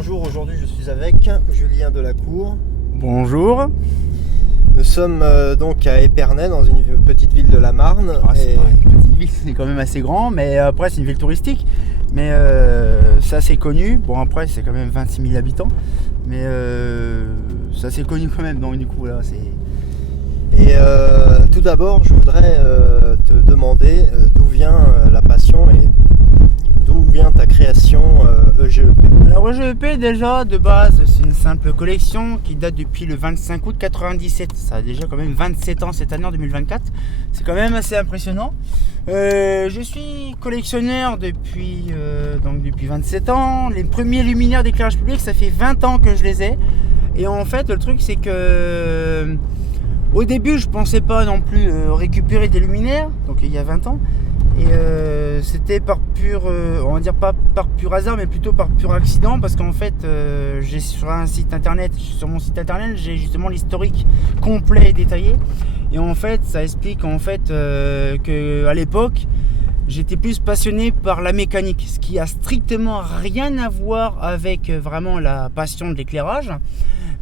bonjour, aujourd'hui je suis avec Julien Delacour. Bonjour. Nous sommes donc à Épernay, dans une petite ville de la Marne. C'est pas une petite ville, c'est quand même assez grand, mais après c'est une ville touristique. Mais c'est assez connu. Bon, après c'est quand même 26 000 habitants, mais c'est assez connu quand même. Donc du coup là c'est... Et tout d'abord je voudrais te demander d'où vient la passion et d'où vient ta création EGEP. Alors EGEP déjà de base c'est une simple collection qui date depuis le 25 août 97. Ça a déjà quand même 27 ans cette année en 2024. C'est quand même assez impressionnant. Je suis collectionneur depuis 27 ans. Les premiers luminaires d'éclairage public, ça fait 20 ans que je les ai. Et en fait le truc c'est que au début je pensais pas non plus récupérer des luminaires, donc il y a 20 ans. Et c'était par pur, on va dire pas par pur hasard, mais plutôt par pur accident, parce qu'en fait, j'ai sur mon site internet, j'ai justement l'historique complet et détaillé. Et en fait, ça explique en fait que à l'époque, j'étais plus passionné par la mécanique, ce qui a strictement rien à voir avec vraiment la passion de l'éclairage.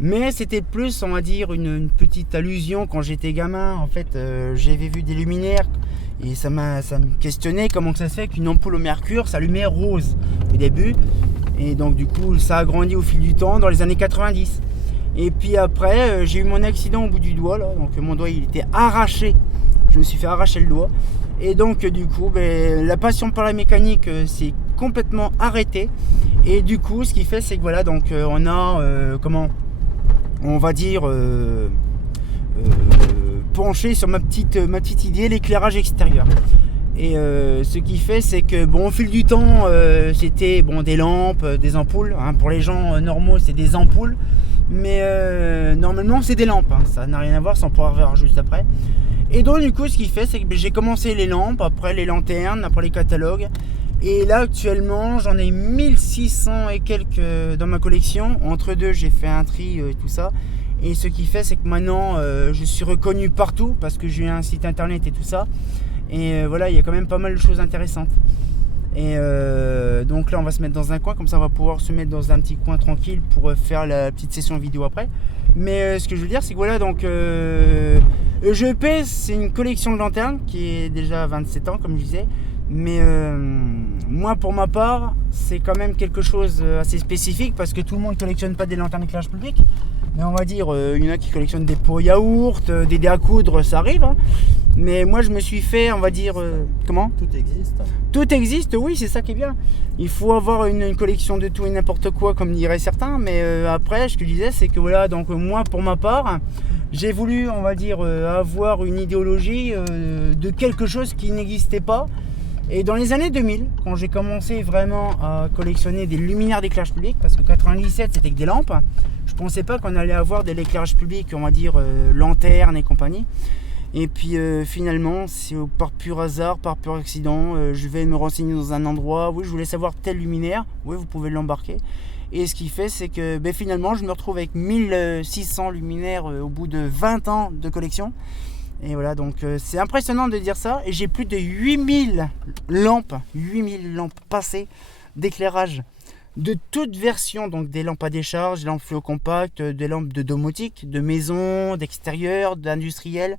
Mais c'était plus, on va dire, une petite allusion quand j'étais gamin. En fait, j'avais vu des luminaires. Et ça me questionnait comment ça se fait qu'une ampoule au mercure s'allumait rose au début. Et donc du coup ça a grandi au fil du temps dans les années 90. Et puis après j'ai eu mon accident au bout du doigt là. Donc mon doigt il était arraché. Je me suis fait arracher le doigt. Et donc du coup la passion par la mécanique s'est complètement arrêtée. Et du coup ce qui fait c'est que voilà donc on a on va dire penché sur ma petite idée, l'éclairage extérieur. Et ce qui fait c'est que au fil du temps c'était des lampes, des ampoules, hein. Pour les gens normaux c'est des ampoules, mais normalement c'est des lampes, hein. Ça n'a rien à voir, sans pouvoir voir juste après. Et donc du coup ce qui fait c'est que j'ai commencé les lampes, après les lanternes, après les catalogues. Et là actuellement j'en ai 1600 et quelques dans ma collection. Entre deux j'ai fait un tri et tout ça. Et ce qui fait c'est que maintenant je suis reconnu partout parce que j'ai un site internet et tout ça. Et voilà, il y a quand même pas mal de choses intéressantes. Et donc là on va se mettre dans un coin, comme ça on va pouvoir se mettre dans un petit coin tranquille pour faire la petite session vidéo après. Mais ce que je veux dire c'est que voilà donc EGEP c'est une collection de lanternes qui est déjà à 27 ans comme je disais. Mais moi pour ma part c'est quand même quelque chose assez spécifique parce que tout le monde ne collectionne pas des lanternes d'éclairage public. Mais on va dire, il y en a qui collectionnent des pots yaourt, des dés à coudre, ça arrive. Hein. Mais moi je me suis fait, on va dire, comment ? Tout existe. Tout existe, oui, c'est ça qui est bien. Il faut avoir une collection de tout et n'importe quoi, comme diraient certains. Mais après, ce que je disais, c'est que voilà, donc moi pour ma part, j'ai voulu, on va dire, avoir une idéologie de quelque chose qui n'existait pas. Et dans les années 2000, quand j'ai commencé vraiment à collectionner des luminaires d'éclairage public, parce que 97 c'était que des lampes, je pensais pas qu'on allait avoir de l'éclairage public, on va dire lanternes et compagnie. Et puis finalement, c'est par pur hasard, par pur accident, je vais me renseigner dans un endroit, oui je voulais savoir tel luminaire, oui vous pouvez l'embarquer. Et ce qui fait c'est que finalement je me retrouve avec 1600 luminaires au bout de 20 ans de collection. Et voilà, donc c'est impressionnant de dire ça. Et j'ai plus de 8000 lampes passées d'éclairage de toutes versions. Donc des lampes à décharge, des lampes fluo compactes, des lampes de domotique, de maison, d'extérieur, d'industriel.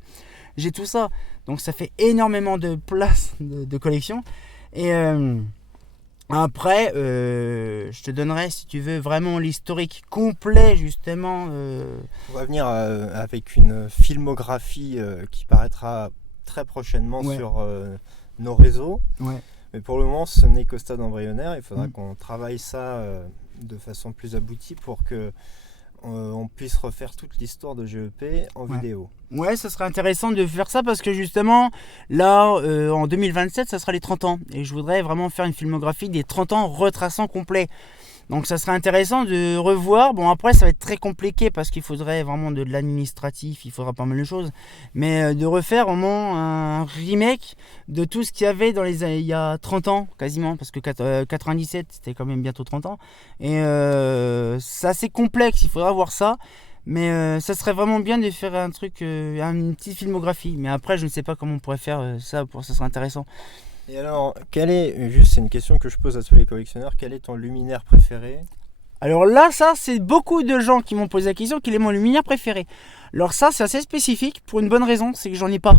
J'ai tout ça. Donc ça fait énormément de place de collection. Et après, je te donnerai, si tu veux, vraiment l'historique complet, justement. On va venir avec une filmographie qui paraîtra très prochainement sur nos réseaux. Ouais. Mais pour le moment, ce n'est qu'au stade embryonnaire. Il faudra qu'on travaille ça de façon plus aboutie pour que on puisse refaire toute l'histoire de GEP en vidéo. Ouais, ça serait intéressant de faire ça parce que justement, là, en 2027, ça sera les 30 ans. Et je voudrais vraiment faire une filmographie des 30 ans retraçant complet. Donc ça serait intéressant de revoir. Bon après ça va être très compliqué parce qu'il faudrait vraiment de l'administratif, il faudra pas mal de choses. Mais de refaire vraiment un remake de tout ce qu'il y avait il y a 30 ans quasiment. Parce que 97 c'était quand même bientôt 30 ans. Et c'est assez complexe, il faudra voir ça. Mais ça serait vraiment bien de faire un truc, une petite filmographie. Mais après je ne sais pas comment on pourrait faire ça, ça serait intéressant. Et alors, c'est une question que je pose à tous les collectionneurs, quel est ton luminaire préféré Alors là, ça, c'est beaucoup de gens qui m'ont posé la question, quel est mon luminaire préféré. Alors ça, c'est assez spécifique pour une bonne raison, c'est que j'en ai pas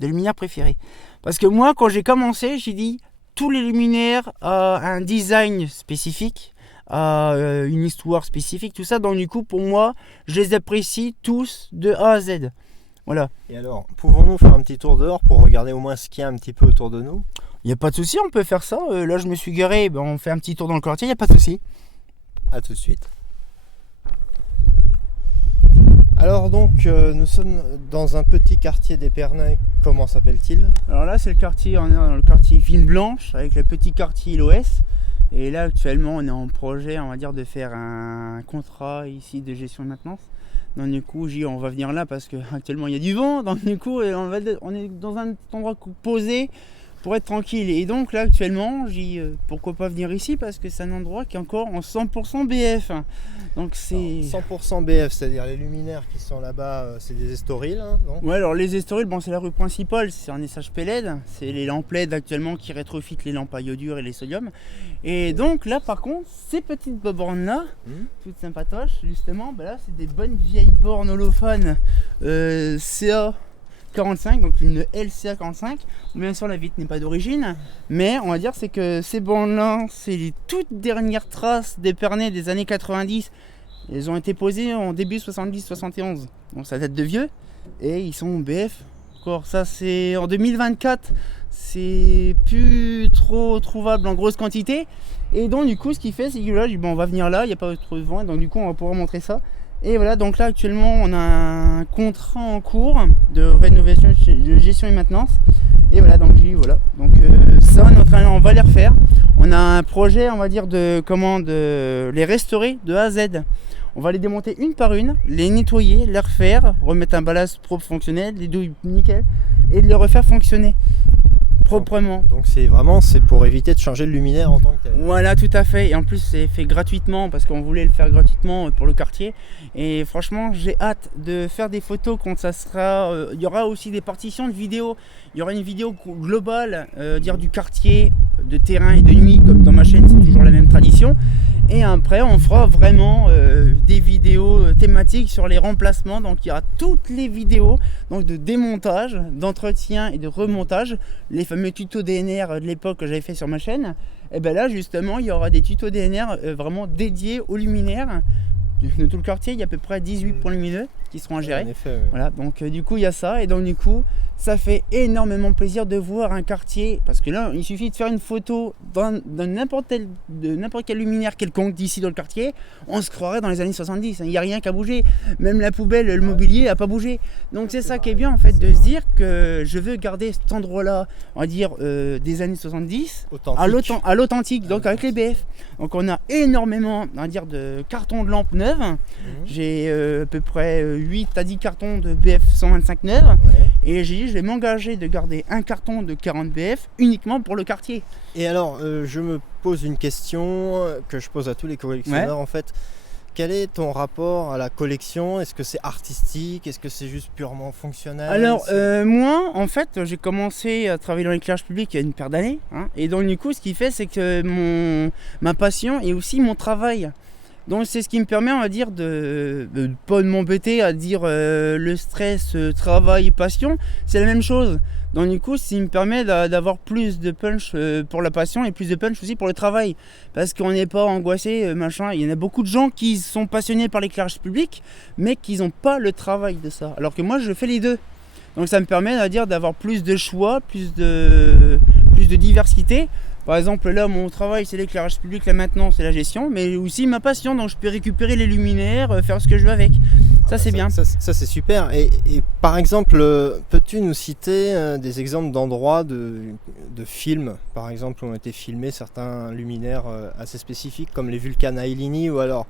de luminaire préféré. Parce que moi, quand j'ai commencé, j'ai dit tous les luminaires ont un design spécifique, une histoire spécifique, tout ça. Donc du coup, pour moi, je les apprécie tous de A à Z. Voilà. Et alors, pouvons-nous faire un petit tour dehors pour regarder au moins ce qu'il y a un petit peu autour de nous? Il n'y a pas de souci, on peut faire ça. Là, je me suis garé, on fait un petit tour dans le quartier, il n'y a pas de souci. A tout de suite. Alors donc, nous sommes dans un petit quartier d'Épernay. Comment s'appelle-t-il? Alors là, c'est le quartier, on est dans le quartier Vigne Blanche, avec le petit quartier l'OS. Et là, actuellement, on est en projet, on va dire, de faire un contrat ici de gestion de maintenance. Donc du coup, on va venir là parce qu'actuellement, il y a du vent. Donc du coup, on est dans un endroit posé pour être tranquille. Et donc là, actuellement, pourquoi pas venir ici, parce que c'est un endroit qui est encore en 100% BF. Donc c'est 100% BF, c'est-à-dire les luminaires qui sont là-bas, c'est des Estoril, hein, non? Ouais, alors les Estoril, c'est la rue principale, c'est un SHP LED, c'est les lampes LED actuellement qui rétrofitent les lampes à iodure et les sodium. Et donc là, par contre, ces petites bornes là, toutes sympatoches, justement, là, c'est des bonnes vieilles bornes holophones CA 45, donc une LCA 45. Bien sûr, la vitre n'est pas d'origine, mais on va dire c'est que ces bornes-là, c'est les toutes dernières traces d'Épernay des années 90. Elles ont été posées en début 70-71, donc ça date de vieux, et ils sont BF. Encore, ça c'est en 2024, c'est plus trop trouvable en grosse quantité. Et donc du coup, ce qui fait, c'est que là, on va venir là, il n'y a pas trop de vent, donc du coup, on va pouvoir montrer ça. Et voilà, donc là actuellement on a un contrat en cours de rénovation, de gestion et maintenance. Et voilà, donc ça on va les refaire. On a un projet, on va dire, de les restaurer de A à Z. On va les démonter une par une, les nettoyer, les refaire, remettre un ballast propre fonctionnel, les douilles nickel, et de les refaire fonctionner proprement. Donc c'est pour éviter de changer le luminaire en tant que tel. Voilà, tout à fait. Et en plus, c'est fait gratuitement parce qu'on voulait le faire gratuitement pour le quartier. Et franchement, j'ai hâte de faire des photos quand ça sera. Il y aura aussi des partitions de vidéos. Il y aura une vidéo globale, du quartier, de terrain et de nuit, comme dans ma chaîne, c'est toujours la même tradition. Et après, on fera vraiment des vidéos thématiques sur les remplacements. Donc, il y aura toutes les vidéos de démontage, d'entretien et de remontage. Les fameux tutos DNR de l'époque que j'avais fait sur ma chaîne. Et bien là, justement, il y aura des tutos DNR vraiment dédiés aux luminaires. De tout le quartier, il y a à peu près 18 points lumineux qui seront à gérer. En effet, ouais. Voilà, donc du coup, il y a ça. Et donc, du coup, ça fait énormément plaisir de voir un quartier. Parce que là, il suffit de faire une photo de n'importe quel luminaire quelconque d'ici dans le quartier. On se croirait dans les années 70. Il n'y a rien qu'à bouger. Même la poubelle, le mobilier n'a pas bougé. Donc, c'est ça qui est bien, en fait, de se dire que je veux garder cet endroit-là, on va dire, des années 70 à l'authentique, donc avec les BF. Donc, on a énormément, on va dire, de cartons de lampes neuves. J'ai à peu près 8 à 10 cartons de BF 125 neuves. Ouais. Et j'ai dit, je vais m'engager de garder un carton de 40 BF uniquement pour le quartier. Et alors, je me pose une question que je pose à tous les collectionneurs, en fait. Quel est ton rapport à la collection? Est-ce que c'est artistique? Est-ce que c'est juste purement fonctionnel? Alors, moi, en fait, j'ai commencé à travailler dans l'éclairage public il y a une paire d'années. Et donc, du coup, ce qui fait, c'est que ma passion est aussi mon travail. Donc c'est ce qui me permet, on va dire, de pas de m'embêter à dire le stress, travail, passion, c'est la même chose. Donc du coup, ça me permet d'avoir plus de punch pour la passion et plus de punch aussi pour le travail. Parce qu'on n'est pas angoissé, machin. Il y en a beaucoup de gens qui sont passionnés par l'éclairage public, mais qui n'ont pas le travail de ça. Alors que moi, je fais les deux. Donc ça me permet, on va dire, d'avoir plus de choix, plus de diversité. Par exemple, là, mon travail, c'est l'éclairage public, la maintenance et la gestion, mais aussi ma passion, donc je peux récupérer les luminaires, faire ce que je veux avec. Ça, c'est bien. Ça, c'est super. Et par exemple, peux-tu nous citer des exemples d'endroits de films, par exemple, où ont été filmés certains luminaires assez spécifiques, comme les Vulcan Ailini ou alors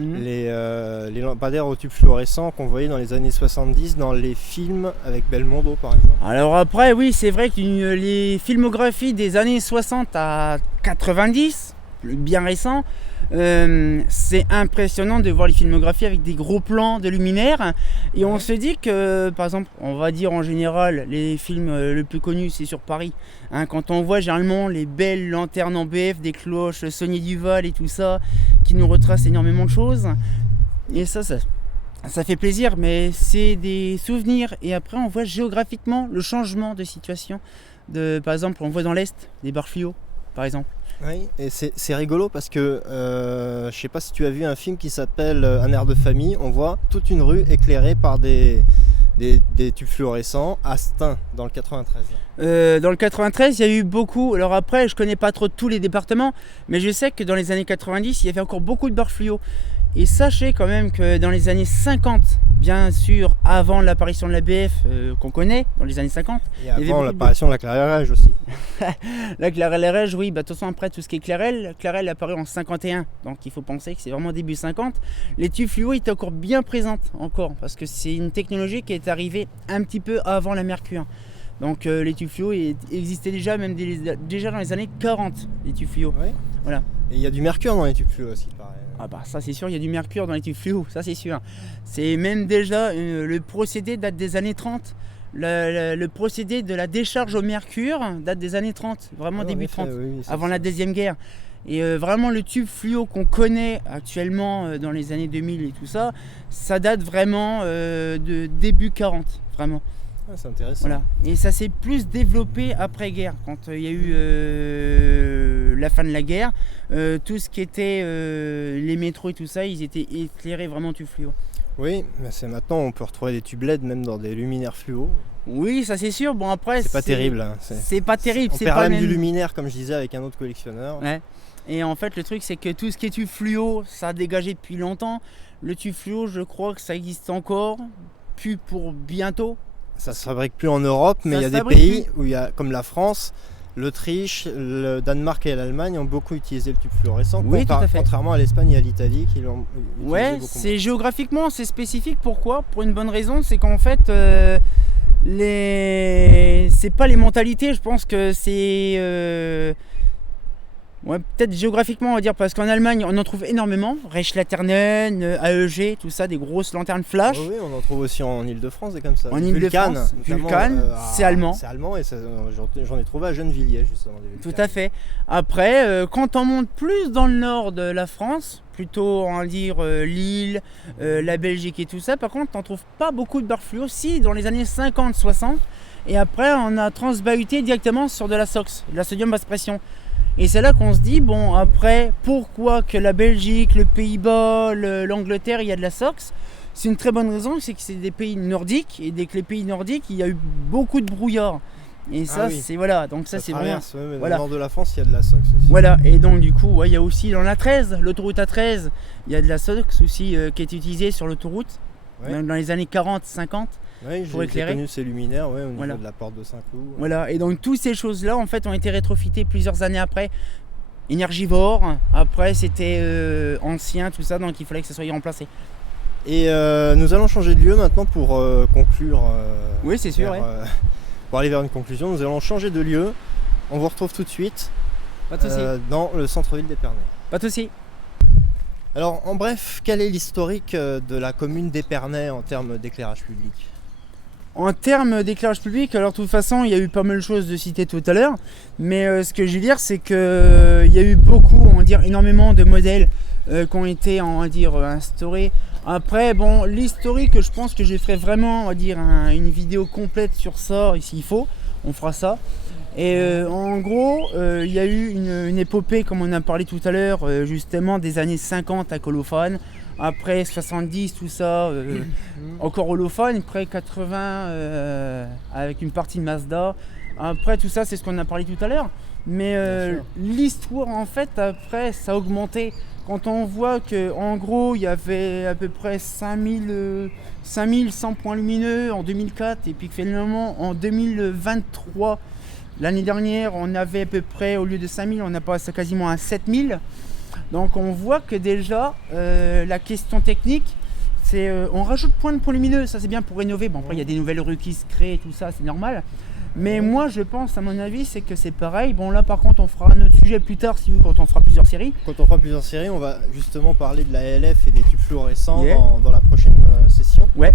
les lampadaires au tube fluorescent qu'on voyait dans les années 70 dans les films avec Belmondo, par exemple? Alors après, oui, c'est vrai que les filmographies des années 60 à 90, bien récents, c'est impressionnant de voir les filmographies avec des gros plans de luminaires. Et on se dit que, par exemple, on va dire en général, les films le plus connus, c'est sur Paris. Hein, quand on voit généralement les belles lanternes en BF, des cloches Sony Duval et tout ça, qui nous retracent énormément de choses. Et ça fait plaisir, mais c'est des souvenirs. Et après, on voit géographiquement le changement de situation. Par exemple, on voit dans l'Est des bars fluo, par exemple. Oui, et c'est rigolo parce que je sais pas si tu as vu un film qui s'appelle Un air de famille. On voit toute une rue éclairée par des tubes fluorescents à Stein, dans le 93. Dans le 93, il y a eu beaucoup. Alors après, je connais pas trop tous les départements, mais je sais que dans les années 90, il y avait encore beaucoup de bars fluo. Et sachez quand même que dans les années 50, bien sûr, avant l'apparition de la BF qu'on connaît, dans les années 50. Et avant l'apparition de la Clairel aussi. La Clairel, oui, de toute façon, après tout ce qui est Clairel apparu en 51. Donc il faut penser que c'est vraiment début 50. Les tubes fluo étaient encore bien présentes, parce que c'est une technologie qui est arrivée un petit peu avant la Mercure. Donc les tubes fluo existaient déjà, même déjà dans les années 40, les tubes fluo. Oui. Voilà. Et il y a du mercure dans les tubes fluo aussi, pareil. Ah bah ça c'est sûr, il y a du mercure dans les tubes fluo, ça c'est sûr. C'est même déjà, le procédé date des années 30. Le procédé de la décharge au mercure date des années 30, vraiment début 30, avant la Deuxième Guerre. Et vraiment le tube fluo qu'on connaît actuellement dans les années 2000 et tout ça, ça date vraiment de début 40, vraiment. Ah, c'est intéressant. Voilà. Et ça s'est plus développé après-guerre, quand il y a eu la fin de la guerre. Tout ce qui était les métros et tout ça, ils étaient éclairés vraiment tubes fluo. Oui, mais c'est maintenant on peut retrouver des tubes LED même dans des luminaires fluo. Oui, ça c'est sûr. Bon après, c'est pas terrible. Hein. C'est pas terrible. On perd même du luminaire, comme je disais avec un autre collectionneur. Ouais. Et en fait, le truc c'est que tout ce qui est tube fluo, ça a dégagé depuis longtemps. Le tube fluo, je crois que ça existe encore, plus pour bientôt. Ça se fabrique plus en Europe, mais il y a des pays où il y a, comme la France, l'Autriche, le Danemark et l'Allemagne ont beaucoup utilisé le tube fluorescent, oui, tout à fait. Contrairement à l'Espagne et à l'Italie qui l'ont utilisé ouais, beaucoup c'est moins. Géographiquement, c'est spécifique. Pourquoi ? Pour une bonne raison, c'est qu'en fait, c'est pas les mentalités. Je pense que c'est ouais, peut-être géographiquement on va dire, parce qu'en Allemagne on en trouve énormément, Reichslaternen, AEG, tout ça, des grosses lanternes flash. Oui, on en trouve aussi en Ile-de-France, et comme ça. En Ile-de-France, Vulcan, c'est allemand. C'est allemand et j'en ai trouvé à Gennevilliers justement. Tout à fait. Après, quand on monte plus dans le nord de la France, plutôt on va dire Lille, la Belgique et tout ça, par contre on trouve pas beaucoup de bars fluo, si dans les années 50-60, et après on a transbahuté directement sur de la SOX, de la sodium basse pression. Et c'est là qu'on se dit, bon après, pourquoi que la Belgique, le Pays-Bas, l'Angleterre, il y a de la SOX ? C'est une très bonne raison, c'est que c'est des pays nordiques, et dès que les pays nordiques, il y a eu beaucoup de brouillard. Et ça, oui. C'est voilà, donc ça c'est vraiment. Ouais, voilà. Dans le nord de la France, il y a de la SOX aussi. Voilà, et donc du coup, ouais, il y a aussi dans l'A13, l'autoroute A13, il y a de la SOX aussi qui est utilisée sur l'autoroute, ouais. Dans les années 40-50. Oui, j'ai connu ces luminaires au niveau de la porte de Saint-Cloud. Voilà, et donc toutes ces choses-là en fait ont été rétrofitées plusieurs années après. Énergivore, après c'était ancien, tout ça, donc il fallait que ça soit remplacé. Et nous allons changer de lieu maintenant pour conclure. Oui, c'est sûr. Pour aller vers une conclusion, nous allons changer de lieu. On vous retrouve tout de suite dans le centre-ville d'Épernay. Pas de soucis. Alors, en bref, quel est l'historique de la commune d'Épernay en termes d'éclairage public ? En termes d'éclairage public, alors de toute façon, il y a eu pas mal de choses de citer tout à l'heure, mais ce que je veux dire, c'est qu'il y a eu beaucoup, on va dire énormément de modèles qui ont été, on va dire, instaurés. Après, bon, l'historique, je pense que je ferai vraiment, on va dire, une vidéo complète sur ça, s'il faut, on fera ça. Et en gros, il y a eu une épopée, comme on a parlé tout à l'heure, justement des années 50 à Colophane. Après 70, tout ça, encore holophone, après 80 avec une partie de Mazda. Après tout ça, c'est ce qu'on a parlé tout à l'heure. Mais l'histoire, en fait, après, ça a augmenté. Quand on voit qu'en gros, il y avait à peu près 5100 points lumineux en 2004, et puis que finalement, en 2023, l'année dernière, on avait à peu près, au lieu de 5000, on a passé quasiment à 7000. Donc on voit que déjà la question technique, c'est on rajoute points lumineux, ça c'est bien pour rénover. Bon après il y a des nouvelles rues qui se créent et tout ça, c'est normal. Mais moi je pense, à mon avis, c'est que c'est pareil. Bon là par contre on fera un autre sujet plus tard si vous quand on fera plusieurs séries. Quand on fera plusieurs séries, on va justement parler de la LF et des tubes fluorescents Yeah. dans la prochaine session. Ouais.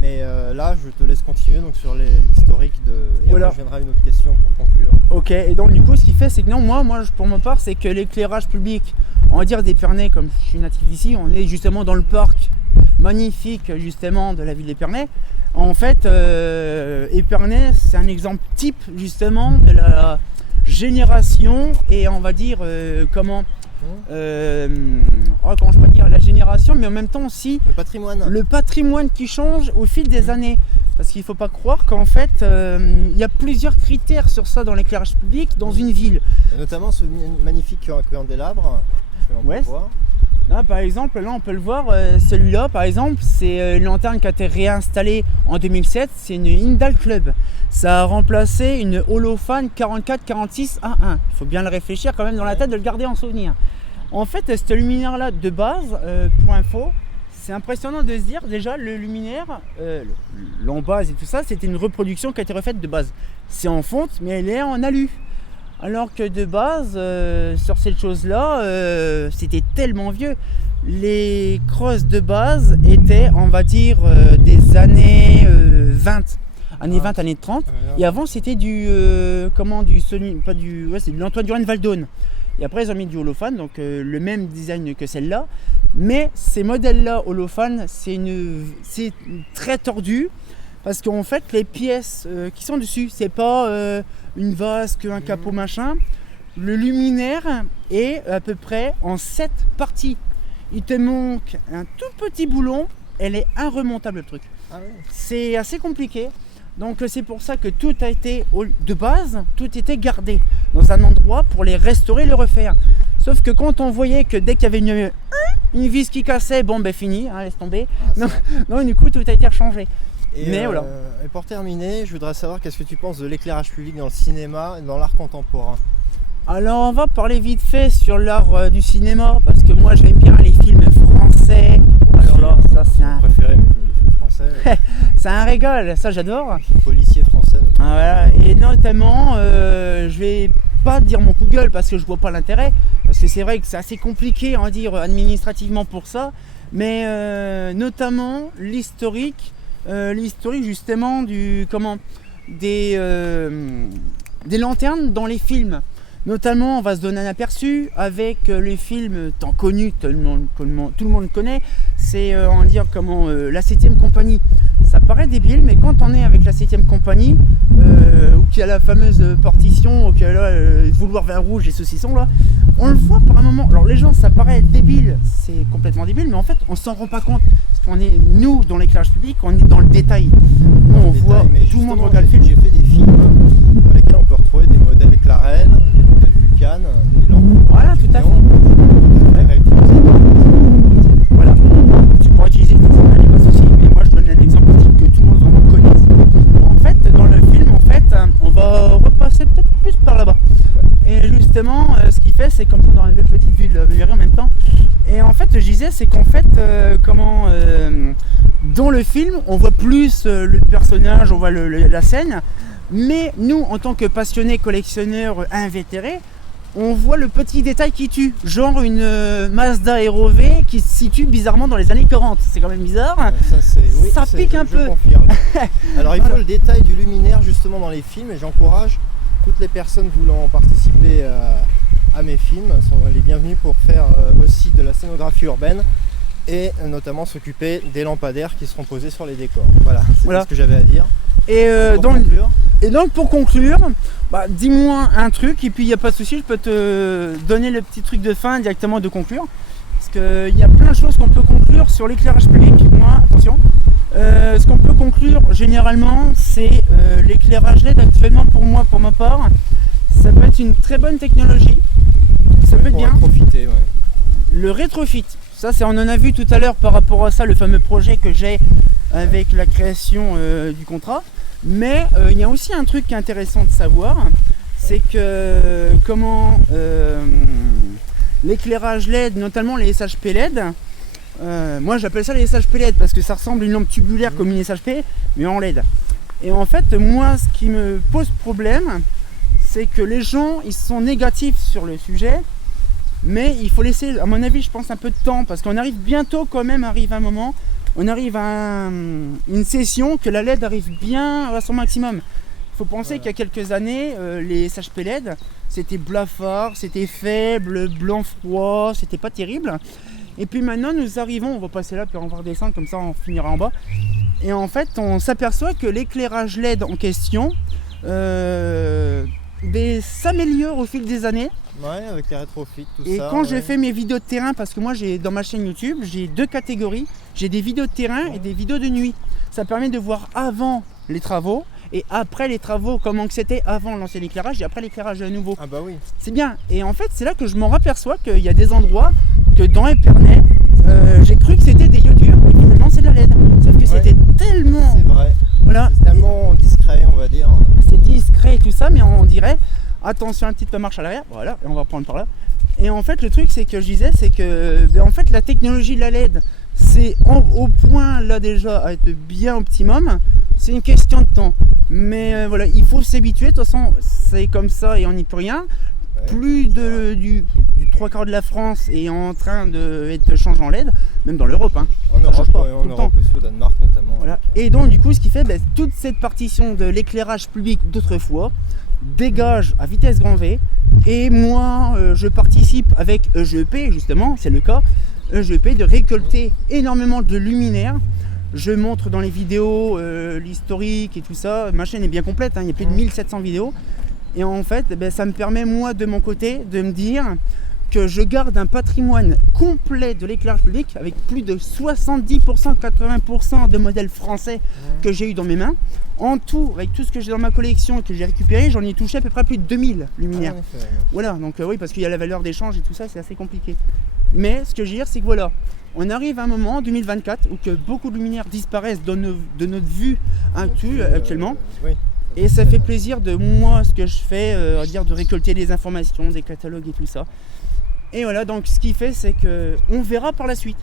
Mais là, je te laisse continuer donc sur l'historique de. Et Voilà. après, je viendrai à une autre question pour conclure. Ok, et donc du coup ce qui fait c'est que non, moi pour ma part c'est que l'éclairage public, on va dire d'Épernay, comme je suis natif d'ici, on est justement dans le parc magnifique justement de la ville d'Épernay. En fait, Épernay c'est un exemple type justement de la génération et on va dire comment je peux dire la génération, mais en même temps aussi Le patrimoine. le patrimoine qui change au fil des années. Parce qu'il ne faut pas croire qu'en fait, il y a plusieurs critères sur ça dans l'éclairage public dans une ville. Et notamment ce magnifique candélabre. Ouais. Là, par exemple, là on peut le voir, celui-là par exemple, c'est une lanterne qui a été réinstallée en 2007, c'est une Indal Club. Ça a remplacé une Holophane 44-46 A1. Il faut bien le réfléchir quand même dans la tête, de le garder en souvenir. En fait, ce luminaire-là de base, pour info, c'est impressionnant de se dire déjà le luminaire, l'embase et tout ça, c'était une reproduction qui a été refaite de base. C'est en fonte, mais elle est en alu. Alors que de base, sur cette chose-là, c'était tellement vieux. Les crosses de base étaient, on va dire, des années 20. Années 20, années 30. Et avant, c'était du Sony, pas du, ouais, c'est de l'Antoine Durand Valdône. Et après, ils ont mis du holophane, donc le même design que celle-là. Mais ces modèles-là, holophane, c'est très tordu. Parce qu'en fait, les pièces qui sont dessus, c'est pas une vasque, un capot, machin. Le luminaire est à peu près en 7 parties. Il te manque un tout petit boulon, elle est inremontable le truc. Ah ouais. C'est assez compliqué. Donc c'est pour ça que tout a été, de base, tout était gardé dans un endroit pour les restaurer et les refaire. Sauf que quand on voyait que dès qu'il y avait une vis qui cassait, bon ben fini, hein, laisse tomber. Non, du coup tout a été rechangé. Et, voilà. Et pour terminer, je voudrais savoir qu'est-ce que tu penses de l'éclairage public dans le cinéma et dans l'art contemporain. Alors on va parler vite fait sur l'art du cinéma, parce que moi j'aime bien les films français. Alors là, ça c'est un... préféré, mais les films français. c'est un régal, ça j'adore. Les policiers français notamment. Voilà. Et notamment, je vais pas dire mon coup de gueule parce que je vois pas l'intérêt, parce que c'est vrai que c'est assez compliqué, on va dire, administrativement pour ça, mais notamment l'historique justement des lanternes dans les films. Notamment, on va se donner un aperçu avec les films tant connus, tout le monde connaît, c'est on va dire la 7ème compagnie. Ça paraît débile, mais quand on est avec la 7ème compagnie, ou qu'il y a la fameuse partition, ou qu'il y a le vouloir vin rouge et saucisson là, on le voit par un moment. Alors les gens, ça paraît débile, c'est complètement débile, mais en fait on s'en rend pas compte. Parce qu'on est, nous, dans l'éclairage public, on est dans le détail. Nous, on voit, tout le monde regarde le film. J'ai fait des films dans lesquels on peut retrouver des modèles Clarel, des modèles Vulcan, des lampes. Voilà, tout à fait. Voilà. Tu pourras utiliser tout ça, il n'y a pas de souci, mais moi je donne un exemple que tout le monde vraiment connaisse. En fait, dans le film, on va repasser peut-être plus par là-bas. Et justement, ce qu'il fait, c'est comme ça dans une belle petite ville, vous verrez en même temps. Et en fait, je disais, c'est qu'en fait, dans le film, on voit plus le personnage, on voit la scène, mais nous, en tant que passionnés, collectionneurs invétérés, on voit le petit détail qui tue, genre une Mazda ROV qui se situe bizarrement dans les années 40. C'est quand même bizarre. Ça pique un peu. Alors il faut le détail du luminaire justement dans les films, et j'encourage toutes les personnes voulant participer à mes films sont les bienvenus pour faire aussi de la scénographie urbaine et notamment s'occuper des lampadaires qui seront posés sur les décors. Voilà, c'est ce que j'avais à dire. Et donc pour conclure, dis-moi un truc et puis il n'y a pas de souci, je peux te donner le petit truc de fin directement de conclure. Parce qu'il y a plein de choses qu'on peut conclure sur l'éclairage public. Moi, attention, ce qu'on peut conclure généralement, c'est l'éclairage LED actuellement pour moi, pour ma part. Ça peut être une très bonne technologie. Ça peut être bien. Profiter, ouais. Le rétrofit, ça c'est, on en a vu tout à l'heure par rapport à ça, le fameux projet que j'ai avec la création du contrat. Mais il y a aussi un truc qui est intéressant de savoir, c'est que l'éclairage LED, notamment les SHP LED, moi j'appelle ça les SHP LED parce que ça ressemble à une lampe tubulaire comme une SHP, mais en LED. Et en fait, moi, ce qui me pose problème, c'est que les gens, ils sont négatifs sur le sujet, mais il faut laisser, à mon avis, je pense, un peu de temps, parce qu'on arrive bientôt quand même, arrive un moment, on arrive à une session que la LED arrive bien à son maximum. Il faut penser qu'il y a quelques années, les HP LED, c'était blafard, c'était faible, blanc froid, c'était pas terrible. Et puis maintenant, nous arrivons, on va passer là, puis on va redescendre, comme ça on finira en bas. Et en fait, on s'aperçoit que l'éclairage LED en question s'améliore au fil des années. Ouais, avec les rétrofits, tout ça. Et quand je fais mes vidéos de terrain, parce que moi dans ma chaîne YouTube, j'ai 2 catégories. J'ai des vidéos de terrain et des vidéos de nuit. Ça permet de voir avant les travaux et après les travaux, comment que c'était avant l'ancien éclairage et après l'éclairage nouveau. Ah bah oui. C'est bien. Et en fait, c'est là que je m'en aperçois qu'il y a des endroits que dans Épernay, j'ai cru que c'était des iodures et finalement c'est de la LED. Sauf que c'était tellement... C'est vrai. Voilà. C'est tellement discret, on va dire. C'est discret et tout ça, mais on dirait... Attention, un petit peu marche à l'arrière, voilà, et on va prendre par là. Et en fait, le truc, c'est que je disais, c'est que en fait, la technologie de la LED, c'est au point là déjà à être bien optimum. C'est une question de temps. Mais voilà, il faut s'habituer. De toute façon, c'est comme ça et on n'y peut rien. Ouais, Plus du 3/4 de la France est en train d'être changé en LED, même dans l'Europe. Hein. En Ça Europe, change pas, ouais, en tout le Europe temps. aussi, au Danemark notamment. Voilà. avec, Et donc, du coup, ce qui fait toute cette partition de l'éclairage public d'autrefois dégage à vitesse grand V. Et moi, je participe avec EGEP, justement, c'est le cas, EGEP, de récolter énormément de luminaires. Je montre dans les vidéos l'historique et tout ça. Ma chaîne est bien complète, hein, il y a plus de 1700 vidéos. Et en fait, ça me permet, moi, de mon côté, de me dire que je garde un patrimoine complet de l'éclairage public avec plus de 70%, 80% de modèles français que j'ai eu dans mes mains. En tout, avec tout ce que j'ai dans ma collection et que j'ai récupéré, j'en ai touché à peu près plus de 2000 luminaires. Voilà, donc oui, parce qu'il y a la valeur d'échange et tout ça, c'est assez compliqué. Mais ce que je veux dire, c'est que voilà, on arrive à un moment, en 2024, où que beaucoup de luminaires disparaissent de notre vue actuellement. Oui. Et ça fait plaisir de moi, ce que je fais, de récolter des informations, des catalogues et tout ça. Et voilà, donc ce qui fait, c'est que on verra par la suite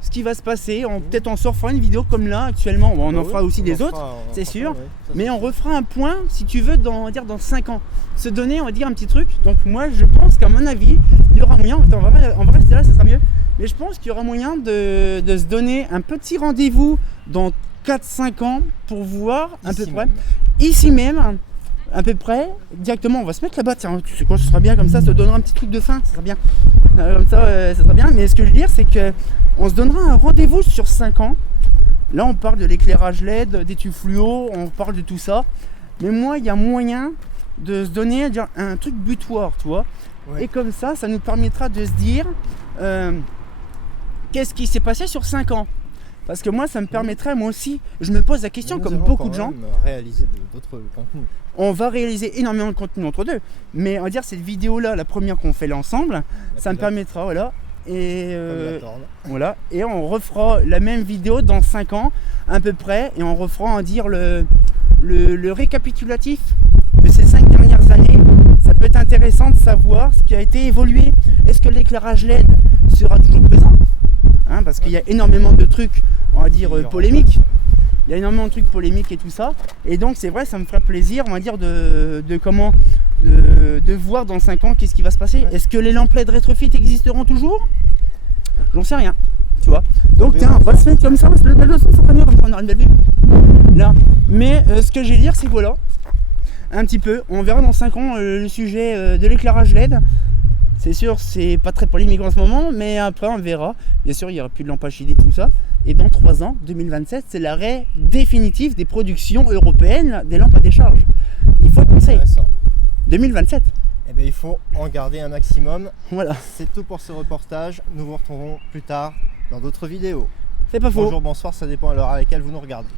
ce qui va se passer. Peut-être on se refera une vidéo comme là actuellement. On en fera aussi des autres, c'est sûr. Mais on refera un point, si tu veux, dans 5 ans. Se donner, on va dire, un petit truc. Donc moi, je pense qu'à mon avis, il y aura moyen. Attends, on va rester là, ça sera mieux. Mais je pense qu'il y aura moyen de se donner un petit rendez-vous dans 4-5 ans pour voir à peu près. Ici même, à peu près, directement, on va se mettre là-bas. Tiens, tu sais quoi, ce sera bien comme ça te donnera un petit truc de fin, ça sera bien. Comme ça, ça sera bien. Mais ce que je veux dire, c'est que on se donnera un rendez-vous sur 5 ans. Là, on parle de l'éclairage LED, des tubes fluo, on parle de tout ça. Mais moi, il y a moyen de se donner un truc butoir, tu vois. Ouais. Et comme ça nous permettra de se dire qu'est-ce qui s'est passé sur 5 ans. Parce que moi, ça me permettrait, moi aussi, je me pose la question, comme beaucoup de gens. Réaliser d'autres contenus. On va réaliser énormément de contenu entre deux. Mais on va dire, cette vidéo-là, la première qu'on fait là ensemble, ça me permettra, voilà. Et voilà. Et on refera la même vidéo dans 5 ans, à peu près. Et on refera, on va dire, le récapitulatif de ces 5 dernières années. Ça peut être intéressant de savoir ce qui a été évolué. Est-ce que l'éclairage LED sera toujours présent ? Parce qu'il y a énormément de trucs, on va dire, polémiques. Il y a énormément de trucs polémiques et tout ça. Et donc c'est vrai, ça me ferait plaisir, on va dire, de voir dans 5 ans qu'est-ce qui va se passer. Ouais. Est-ce que les lampes LED rétrofit existeront toujours ? J'en sais rien, tu vois. Donc tiens, on va se mettre comme ça, parce que le son, ça sera mieux, comme ça on aura une belle vue. Là. Mais ce que j'ai à dire, c'est que voilà, un petit peu, on verra dans 5 ans le sujet de l'éclairage LED. C'est sûr, c'est pas très polémique en ce moment, mais après on verra. Bien sûr, il n'y aura plus de lampes HID, tout ça. Et dans 3 ans, 2027, c'est l'arrêt définitif des productions européennes des lampes à décharge. Il faut penser. 2027. Eh bien, il faut en garder un maximum. Voilà. C'est tout pour ce reportage. Nous vous retrouverons plus tard dans d'autres vidéos. C'est pas faux. Bonjour, bonsoir, ça dépend à l'heure à laquelle vous nous regardez.